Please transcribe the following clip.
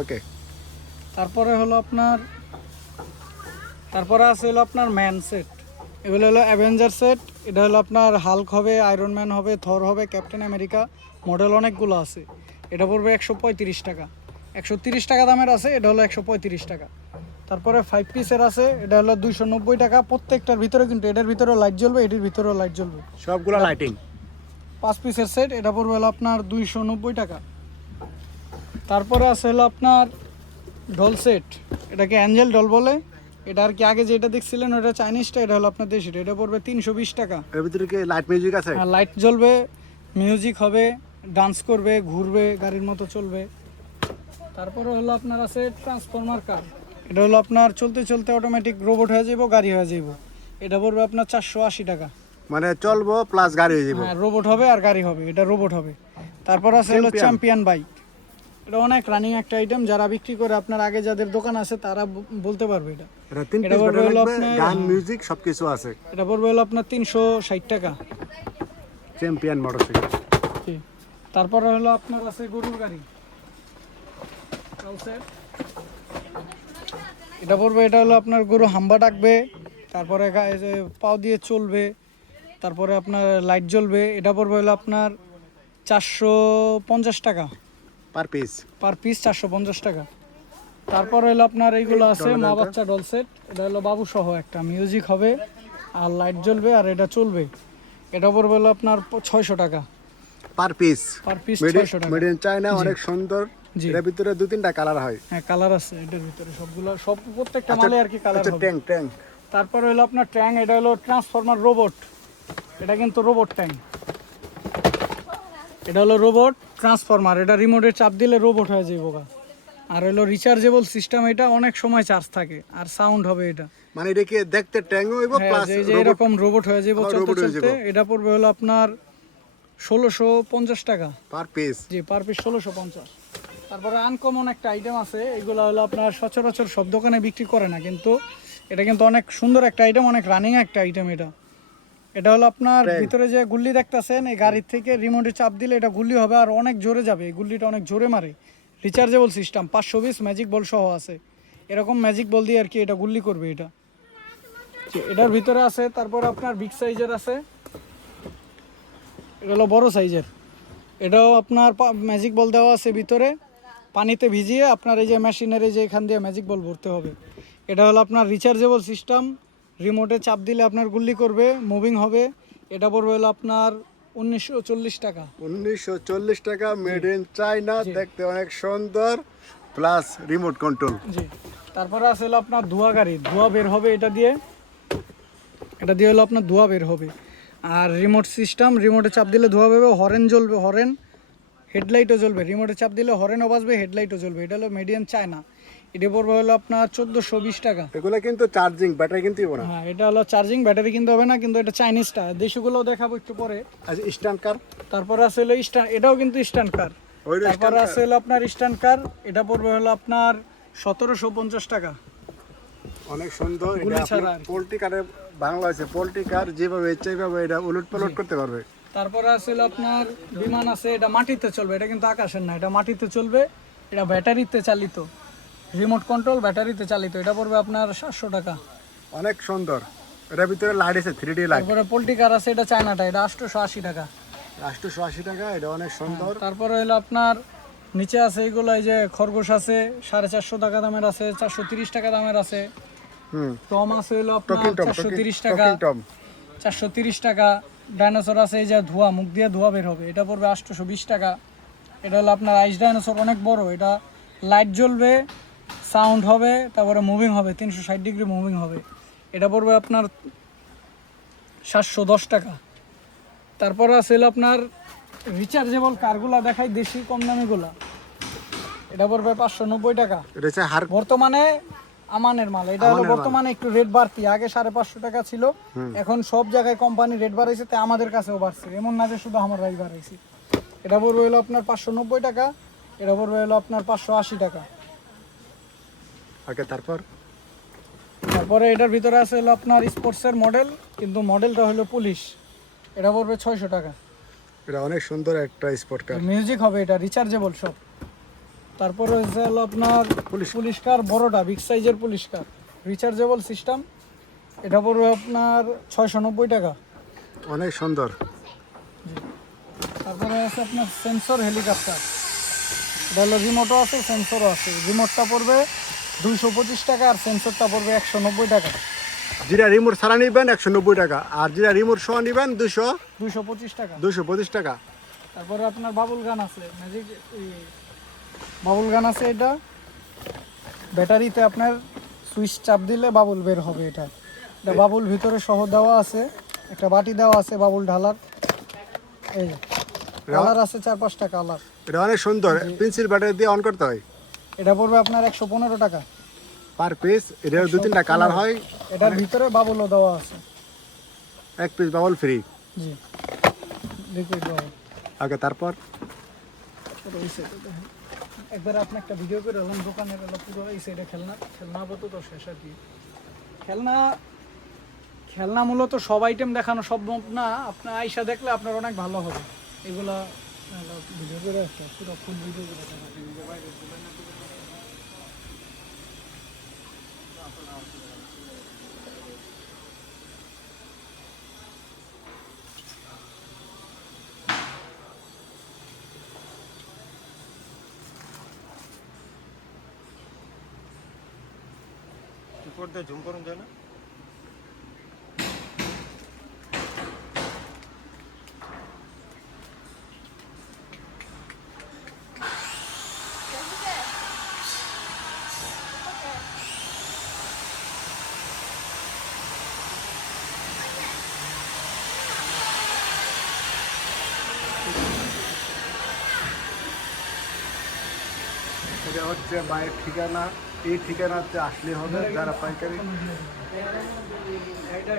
ওকে। তারপরে হলো আপনার তারপরে আছে হলো আপনার ম্যান সেট। এগুলো হলো অ্যাভেঞ্জার সেট। এটা হলো আপনার হাল্ক হবে, আয়রন ম্যান হবে, থর হবে, ক্যাপ্টেন আমেরিকা, মডেল অনেকগুলো আছে। এটা পড়বে 135 টাকা। 130 টাকা দামের আছে, এটা হলো 135 টাকা। তারপরে 5 পিসের আছে, এটা হলো 290 টাকা। প্রত্যেকটার ভিতরে কিন্তু এটার ভিতরেও লাইট জ্বলবে, এটির ভিতরেও লাইট জ্বলবে। সবগুলো লাইটিং। 5 পিসের সেট, এটা পড়বে হলো আপনার 290 টাকা। তারপরে আছে হলো আপনার ডল সেট। এটাকে অ্যাঞ্জেল ডল বলে। এটা আর কি আগে যেটা দেখছিলেন ওটা চাইনিজটা, এটা হলো আপনার দেশিটা। এটা পড়বে 320 টাকা। এর ভিতরে কি লাইট মিউজিক আছে? আর লাইট জ্বলবে, মিউজিক হবে, ডান্স করবে, ঘুরবে, গাড়ির মতো চলবে। তারপরে হলো আপনার আছে ট্রান্সফরমার কার। এটা হলো আপনার চলতে চলতে অটোমেটিক রোবট হয়ে যাবো, গাড়ি হয়ে যাবো। এটা পড়বে আপনার 480 টাকা। মানে চলবো প্লাস গাড়ি হয়ে যাবে। হ্যাঁ, রোবট হবে আর গাড়ি হবে, এটা রোবট হবে। তারপর আছে হলো চ্যাম্পিয়ন। Champion bike. এটা অনেক রানিং একটা আইটেম, যারা বিক্রি করে আপনার আগে যাদের দোকান আছে তারা বলতে পারবে এটা। এটা 3 এটা পিস পড়বে ব্যাটারি হলো লাগবে, আপনার গান মিউজিক সবকিছু আছে। এটা পড়বে হলো আপনার 360 টাকা। Champion motorcycle. জি। তারপরে হলো আপনার আছে গরুর গাড়ি। এটা পড়বে, এটা হলো আপনার গরু হাম্বা ডাকবে, তারপরে এই যে পাও দিয়ে চলবে, তারপরে আপনার লাইট জ্বলবে। এটা পড়বে হলো আপনার 450 টাকা পার পিস। পার পিস, 450 টাকা। তারপর হলো আপনার এইগুলো আছে মা বাচ্চা ডল সেট। এটা হলো বাবু সহ একটা, মিউজিক হবে আর লাইট জ্বলবে আর এটা চলবে। এটা পড়বে হলো আপনার 600 টাকা per piece. Per piece, made 600 টাকা। ইন চায়না, অনেক সুন্দর। জি। এর ভিতরে 2-3টা কালার হয়। হ্যাঁ, কালার আছে এটার ভিতরে, সবগুলো সব প্রত্যেকটা আচ্ছা, মালে আর কি কালার আচ্ছা, হবে। ট্যাঙ্ক। তারপরে হলো আপনার ট্যাঙ্ক। এটা হলো ট্রান্সফরমার রোবট। এটা কিন্তু রোবট ট্যাঙ্ক। এটা হলো রোবট ট্রান্সফরমার। এটা রিমোটে চাপ দিলে রোবট হয়ে যাবে গা। আর হলো রিচার্জেবল সিস্টেম, এটা অনেক সময় চার্জ থাকে আর সাউন্ড হবে এটা। মানে এটা কি দেখতে ট্যাঙ্ক হইব হ্যাঁ, প্লাস যে এরকম রোবট হয়ে যাবে আবার চলতে robot হয়ে চলতে। যাবো। এটা পড়বে হলো আপনার 1650 টাকা। Per piece. জি, পার পিস 1650। তারপরে আনকমন একটা আইটেম আছে, এগুলো হলো আপনার সচরাচর সব দোকানে বিক্রি করে না, কিন্তু এটা কিন্তু অনেক সুন্দর একটা আইটেম, অনেক রানিং একটা আইটেম এটা। এটা হলো আপনার Tank. ভিতরে যে গুল্লি দেখতেছেন, এই গাড়ির থেকে রিমোটে চাপ দিলে এটা গুল্লি হবে আর অনেক জোরে যাবে। এই গুল্লিটা অনেক জোরে মারে। রিচার্জেবল সিস্টেম, 520 ম্যাজিক বল সহ আছে। এরকম ম্যাজিক বল দিয়ে আর কি এটা গুল্লি করবে এটা। এটার ভিতরে আছে। তারপর আপনার বিগ সাইজের আছে, এটা হলো বড় সাইজের। এটাও আপনার ম্যাজিক বল দেওয়া আছে ভিতরে, পানিতে ভিজিয়ে আপনার এই যে মেশিনের এই যে এখান দিয়ে ম্যাজিক বল ভরতে হবে। এটা হলো আপনার রিচার্জেবল সিস্টেম, রিমোটে চাপ দিলে আপনার গুল্লি করবে, মুভিং হবে। এটা পড়বে হলো আপনার 1940 টাকা। 1940 টাকা, মেড ইন চায়না, দেখতে অনেক সুন্দর, প্লাস রিমোট কন্ট্রোল। জি। তারপরে আছে হলো আপনার ধোয়া গাড়ি, ধোয়া বের হবে এটা দিয়ে। এটা দিয়ে হলো আপনার ধোয়া বের হবে। আর রিমোট সিস্টেম, রিমোটে চাপ দিলে ধোয়া বেরোবে, হরেন জ্বলবে, হরেন, হেডলাইটও জ্বলবে। রিমোটে চাপ দিলে হরেনও বাজবে, হেডলাইটও জ্বলবে। এটা হলো মিডিয়াম চায়না। এটা পড়বে হলো আপনার 1420 টাকা। এগুলো কিন্তু চার্জিং, ব্যাটারি কিন্তু ইবো না। হ্যাঁ, এটা হলো চার্জিং, ব্যাটারি কিনতে হবে না, কিন্তু এটা চাইনিজটা। দেশিগুলোও দেখাবো একটু পরে। আচ্ছা, স্ট্যান্ড কার। তারপরে আছে হলো স্ট্যান্ড, এটাও কিন্তু স্ট্যান্ড কার। ওইটা তারপরে আছে হলো আপনার স্ট্যান্ড কার। এটা পড়বে হলো আপনার 1750 টাকা। অনেক সুন্দর। গুলি এটা ছাড়া আপনার আর কি। পোল্ট্রি কারে বাংলা আছে, পোল্ট্রি কার যেভাবে ইচ্ছা এইভাবে এটা উলট পালট করতে পারবে। তারপরে আছে হলো আপনার বিমান আছে, এটা মাটিতে চলবে, এটা কিন্তু আকাশের না, এটা মাটিতে চলবে। এটা ব্যাটারিতে চালিত, রিমোট কন্ট্রোল, ব্যাটারিতে চালিত। এটা পড়বে আপনার 700 টাকা। অনেক সুন্দর। এটার ভিতরে লাইট আছে, 3D লাইট। তারপরে পোল্ট্রি কার আছে, এটা চায়নাটা, এটা 880 টাকা। 880 টাকা, এটা অনেক সুন্দর। তারপরে হলো আপনার নিচে আছে এইগুলো, এই যে খরগোশ আছে, 450 টাকা দামের আছে, 430 টাকা দামের আছে। টম আছে হলো আপনার টকিং টম, 430 টাকা। Talking Tom. 430 টাকা। ডাইনোসর আছে, এই যে ধোয়া, মুখ দিয়ে ধোয়া বের হবে, এটা পড়বে 820 টাকা। এটা হলো আপনার আইস ডাইনোসর, অনেক বড়। এটা লাইট জ্বলবে, সাউন্ড হবে, তারপরে মুভিং হবে, 360 ডিগ্রি মুভিং হবে। এটা পড়বে আপনার 710 টাকা। তারপরে আছে হলো আপনার রিচার্জেবল কারগুলা দেখাই, দেশি কম দামিগুলা। এটা পড়বে 590 টাকা। এটা হচ্ছে হার। বর্তমানে আমানের মাল। এটা হলো বর্তমানে একটু রেট বাড়তি, আগে 550 টাকা ছিল, এখন সব জায়গায় কোম্পানি রেট বাড়াইছে, তাই আমাদের কাছেও বাড়ছে, এমন না যে শুধু আমার রাই বাড়াইছে। এটা পড়বে হলো আপনার 590 টাকা। এটা পড়বে হলো আপনার 580 টাকা। ওকে, তারপর তারপরে এটার ভিতরে আছে হলো আপনার স্পোর্টসের মডেল, কিন্তু মডেলটা হলো পুলিশ। এটা পড়বে 600 টাকা। এটা অনেক সুন্দর একটা স্পোর্ট কার। মিউজিক হবে, এটা রিচার্জেবল সব। তারপর হচ্ছে হলো আপনার পুলিশ কার বড়টা বিগ সাইজের পুলিশ কার রিচার্জেবল সিস্টেম, এটা পড়বে আপনার 690 টাকা। অনেক সুন্দর। তারপরে আছে আপনার সেন্সর হেলিকপ্টার, এটা হলো রিমোটও আছে সেন্সরও আছে। রিমোটটা পড়বে 225 টাকা আর সেন্সরটা পড়বে 190 টাকা। যেটা রিমোট ছাড়া নিবেন 190 টাকা, আর যেটা রিমোট সহ নিবেন 225 টাকা। 225 টাকা। তারপরে আপনার বাবুল গান আছে, ম্যাজিক বাবুল গান আছে, এটা ব্যাটারিতে আপনার সুইচ চাপ দিলে বাবুল বের হবে। এটা বাবুল ভিতরে সহ দেওয়া আছে, একটা বাটি দেওয়া আছে বাবুল ঢালার। এই কালার আছে 4-5টা কালার। এটা অনেক সুন্দর, পেন্সিল ব্যাটারি দিয়ে অন করতে হয়। এটা পড়বে আপনার 115 টাকা পার পিস। এটা 2-3টা কালার হয়। এটার ভিতরে বাবুলও দেওয়া আছে, এক পিস বাবল ফ্রি। জি লিকুইড বাবুল। ওকে, তারপর একবার আপনি একটা ভিডিও করে এলাম দোকানের এলো পুরো এই সাইডে খেলনা আপাতত শেষ আর কি। খেলনা মূলত সব আইটেম দেখানো সম্ভব না, আপনার আইসা দেখলে আপনার অনেক ভালো হবে। এগুলা ভিডিও করে আসছে পুরো ফুল ভিডিও করে ঝুম করুন যায় না। এটা হচ্ছে মায়ের ঠিকানা। এই ঠিকানাতে আসলে হবে যারা পাইকারি। এটা